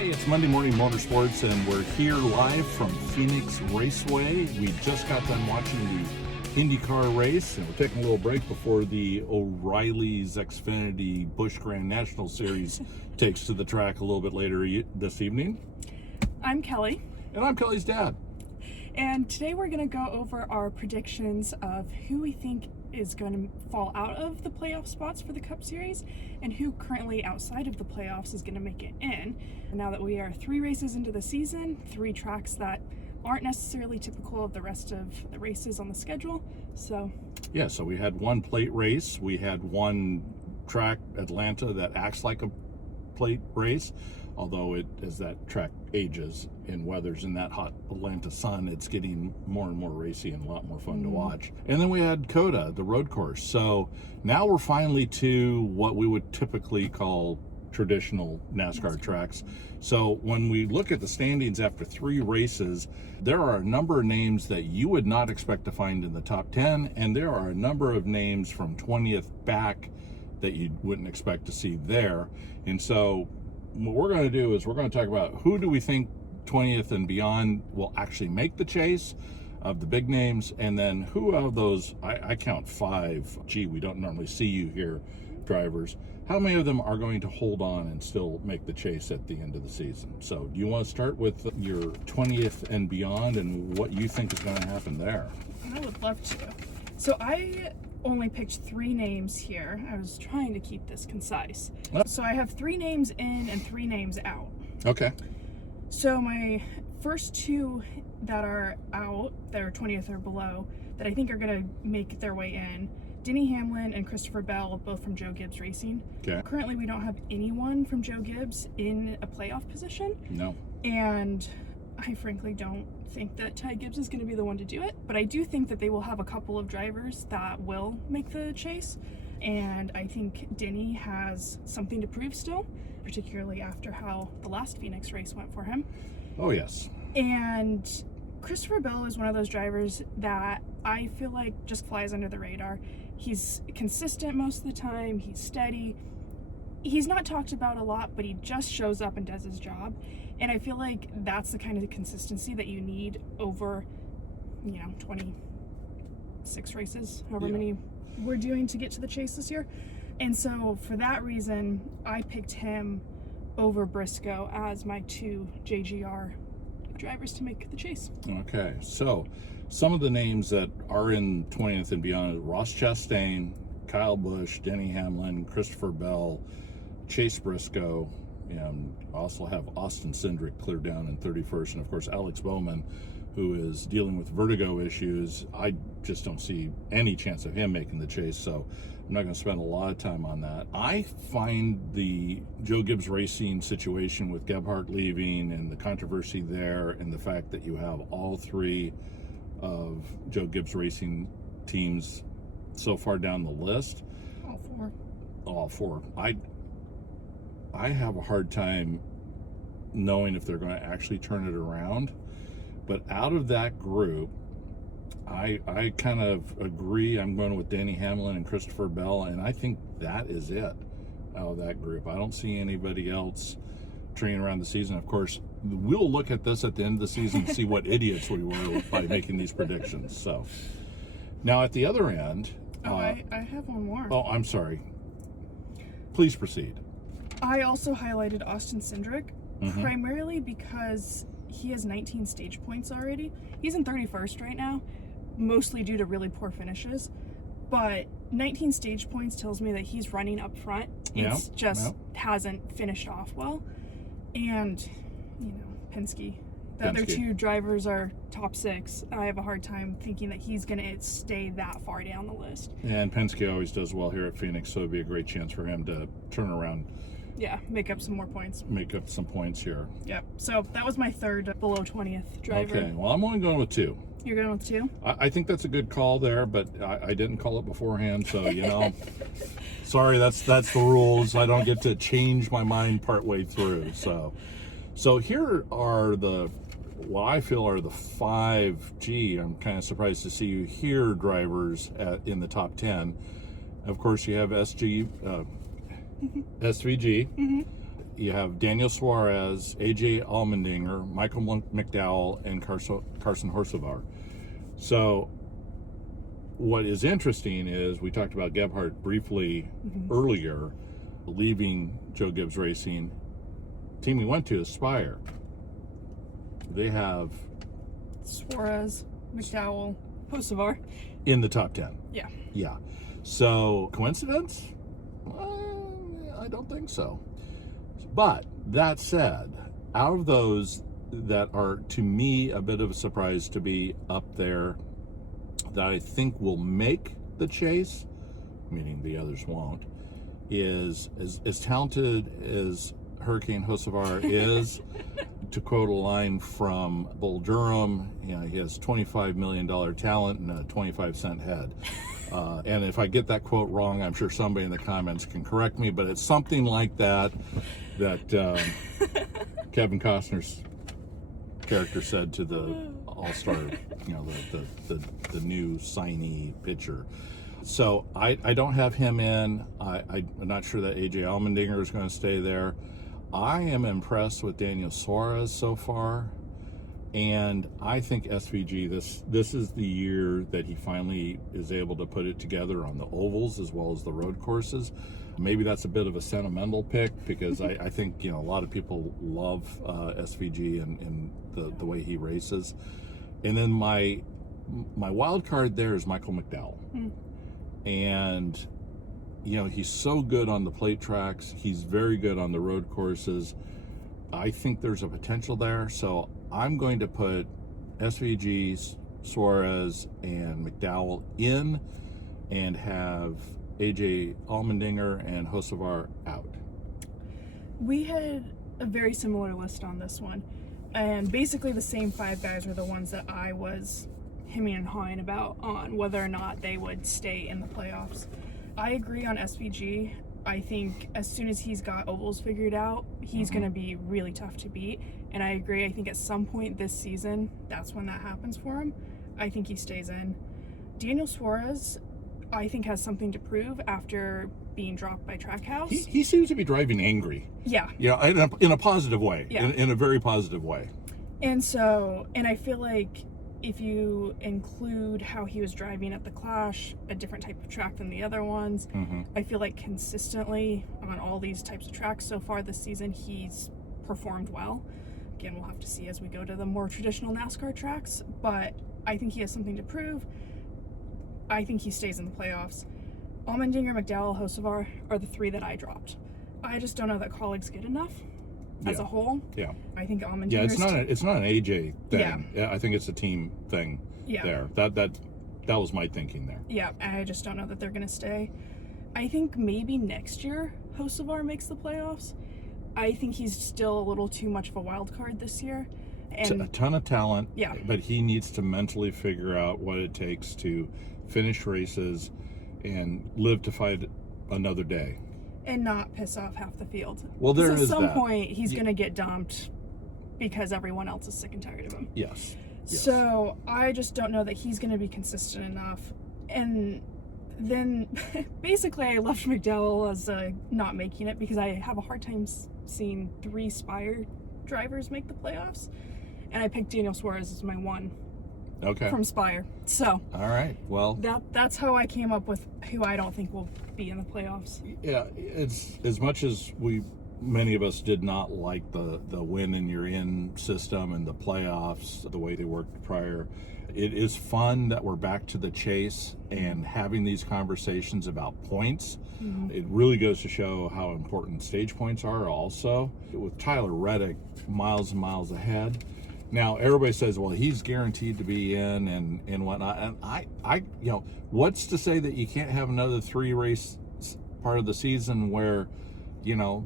Hey, it's Monday Morning Motorsports, and we're here live from Phoenix Raceway. We just got done watching the IndyCar race, and we're taking a little break before the O'Reilly's Xfinity Busch Grand National Series takes to the track a little bit later this evening. I'm Kelly. And I'm Kelly's dad. And today we're going to go over our predictions of who we think is going to fall out of the playoff spots for the Cup Series and who currently outside of the playoffs is going to make it in. Now that we are 3 races into the season, 3 tracks that aren't necessarily typical of the rest of the races on the schedule. So we had one plate race. We had one track, Atlanta, that acts like a plate race. Although as that track ages and weathers in that hot Atlanta sun, it's getting more and more racy and a lot more fun to watch. And then we had COTA, the road course. So now we're finally to what we would typically call traditional NASCAR tracks. So when we look at the standings after 3 races, there are a number of names that you would not expect to find in the top 10, and there are a number of names from 20th back that you wouldn't expect to see there. And so what we're going to do is we're going to talk about who do we think 20th and beyond will actually make the chase of the big names, and then who of those, I count 5, we don't normally see you here, drivers, how many of them are going to hold on and still make the chase at the end of the season. So do you want to start with your 20th and beyond and what you think is going to happen there? I would love to. So I only picked 3 names here. I was trying to keep this concise. So I have 3 names in and 3 names out. Okay. So my first 2 that are out, that are 20th or below, that I think are going to make their way in, Denny Hamlin and Christopher Bell, both from Joe Gibbs Racing. Okay. Currently we don't have anyone from Joe Gibbs in a playoff position. No. And I frankly don't think that Ty Gibbs is going to be the one to do it, but I do think that they will have a couple of drivers that will make the chase, and I think Denny has something to prove still, particularly after how the last Phoenix race went for him. Oh yes. And Christopher Bell is one of those drivers that I feel like just flies under the radar. He's consistent most of the time, he's steady. He's not talked about a lot, but he just shows up and does his job. And I feel like that's the kind of consistency that you need over, 26 races, however many we're doing to get to the chase this year. And so for that reason, I picked him over Briscoe as my 2 JGR drivers to make the chase. Okay, so some of the names that are in 20th and beyond is Ross Chastain, Kyle Busch, Denny Hamlin, Christopher Bell, Chase Briscoe, and also have Austin Cindric cleared down in 31st, and of course Alex Bowman, who is dealing with vertigo issues. I just don't see any chance of him making the chase, so I'm not going to spend a lot of time on that. I find the Joe Gibbs Racing situation with Gebhardt leaving and the controversy there, and the fact that you have all 3 of Joe Gibbs Racing teams so far down the list. All four. I have a hard time knowing if they're going to actually turn it around. But out of that group, I kind of agree. I'm going with Denny Hamlin and Christopher Bell, and I think that is it out of that group. I don't see anybody else training around the season. Of course, we'll look at this at the end of the season to see what idiots we were by making these predictions. So now at the other end... I have one more. Oh, I'm sorry. Please proceed. I also highlighted Austin Cindric, primarily because he has 19 stage points already. He's in 31st right now, mostly due to really poor finishes. But 19 stage points tells me that he's running up front. It's just hasn't finished off well. And, Penske. The other 2 drivers are top 6. I have a hard time thinking that he's going to stay that far down the list. And Penske always does well here at Phoenix, so it'd be a great chance for him to turn around. Yeah, make up some more points. Make up some points here. Yeah, so that was my 3rd below 20th driver. Okay, well, I'm only going with 2. You're going with 2? I think that's a good call there, but I didn't call it beforehand, so, sorry, that's the rules. I don't get to change my mind partway through. So here are what I feel are the 5, I'm kind of surprised to see you here, drivers in the top 10. Of course, you have SVG. you have Daniel Suarez, AJ Allmendinger, Michael McDowell, and Carson Hocevar. So what is interesting is we talked about Gebhardt briefly earlier, leaving Joe Gibbs Racing. Team we went to is Spire. They have Suarez, McDowell, Hocevar in the top 10. Yeah. Yeah. So coincidence? I don't think so. But that said, out of those that are to me a bit of a surprise to be up there, that I think will make the chase, meaning the others won't, is as talented as Hurricane Hocevar is. To quote a line from Bull Durham, he has $25 million talent and a 25-cent head. And if I get that quote wrong, I'm sure somebody in the comments can correct me, but it's something like that Kevin Costner's character said to the All-Star, the new signee pitcher. So I don't have him in. I'm not sure that AJ Allmendinger is going to stay there. I am impressed with Daniel Suarez so far, and I think SVG, this is the year that he finally is able to put it together on the ovals as well as the road courses. Maybe that's a bit of a sentimental pick because I think a lot of people love SVG and the way he races. And then my wild card there is Michael McDowell. And he's so good on the plate tracks. He's very good on the road courses. I think there's a potential there. So I'm going to put SVG, Suarez, and McDowell in and have AJ Allmendinger and Hocevar out. We had a very similar list on this one. And basically the same 5 guys were the ones that I was hemming and hawing about on whether or not they would stay in the playoffs. I agree on SVG. I think as soon as he's got ovals figured out, he's going to be really tough to beat. And I agree. I think at some point this season, that's when that happens for him. I think he stays in. Daniel Suarez, I think, has something to prove after being dropped by Trackhouse. He seems to be driving angry. Yeah. Yeah, in a positive way. Yeah. In a very positive way. And I feel like if you include how he was driving at the Clash, a different type of track than the other ones, I feel like consistently on all these types of tracks so far this season, he's performed well. Again, we'll have to see as we go to the more traditional NASCAR tracks, but I think he has something to prove. I think he stays in the playoffs. Allmendinger, McDowell, Hocevar are the 3 that I dropped. I just don't know that Colleague's good enough as a whole. Yeah. I think Allmendinger. Yeah, it's not an AJ thing. Yeah. I think it's a team thing. Yeah. There. That was my thinking there. Yeah, I just don't know that they're going to stay. I think maybe next year Hocevar makes the playoffs. I think he's still a little too much of a wild card this year. And a ton of talent. Yeah. But he needs to mentally figure out what it takes to finish races and live to fight another day. And not piss off half the field. Well, there is that. At some that. point, he's going to get dumped because everyone else is sick and tired of him. Yes. So I just don't know that he's going to be consistent enough. And then basically I left McDowell as not making it because I have a hard time seeing 3 Spire drivers make the playoffs. And I picked Daniel Suarez as my one. Okay. From Spire. So. All right. Well. That's how I came up with who I don't think will be in the playoffs. Yeah, it's as much as many of us did not like the win and you're in system and the playoffs, the way they worked prior. It is fun that we're back to the chase and having these conversations about points. It really goes to show how important stage points are also. With Tyler Reddick miles and miles ahead. Now everybody says, well, he's guaranteed to be in and whatnot. And I what's to say that you can't have another 3 race part of the season where,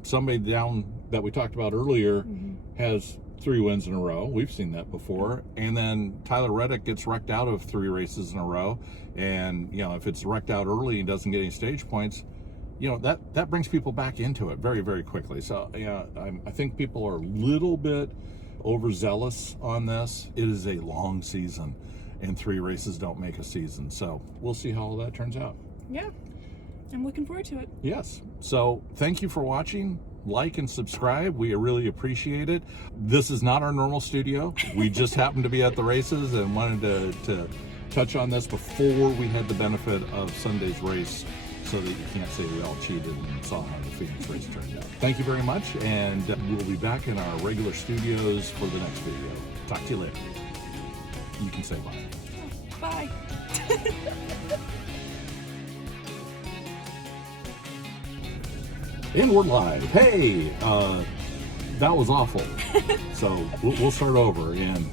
somebody down that we talked about earlier has 3 wins in a row. We've seen that before. And then Tyler Reddick gets wrecked out of 3 races in a row. And, if it's wrecked out early and doesn't get any stage points, that brings people back into it very, very quickly. So, I think people are a little bit overzealous on this. It is a long season and 3 races don't make a season. So we'll see how all that turns out. Yeah. I'm looking forward to it. Yes. So thank you for watching. like and subscribe. We really appreciate it. This is not our normal studio. We just happened to be at the races and wanted to touch on this before we had the benefit of Sunday's race, so that you can't say we all cheated and saw how the Phoenix race turned out. Thank you very much, and we'll be back in our regular studios for the next video. Talk to you later. You can say bye. Bye. And we're live. Hey, that was awful. So we'll start over. And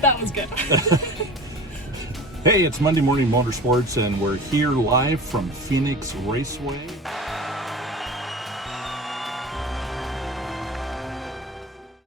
That was good. hey, it's Monday Morning Motorsports, and we're here live from Phoenix Raceway.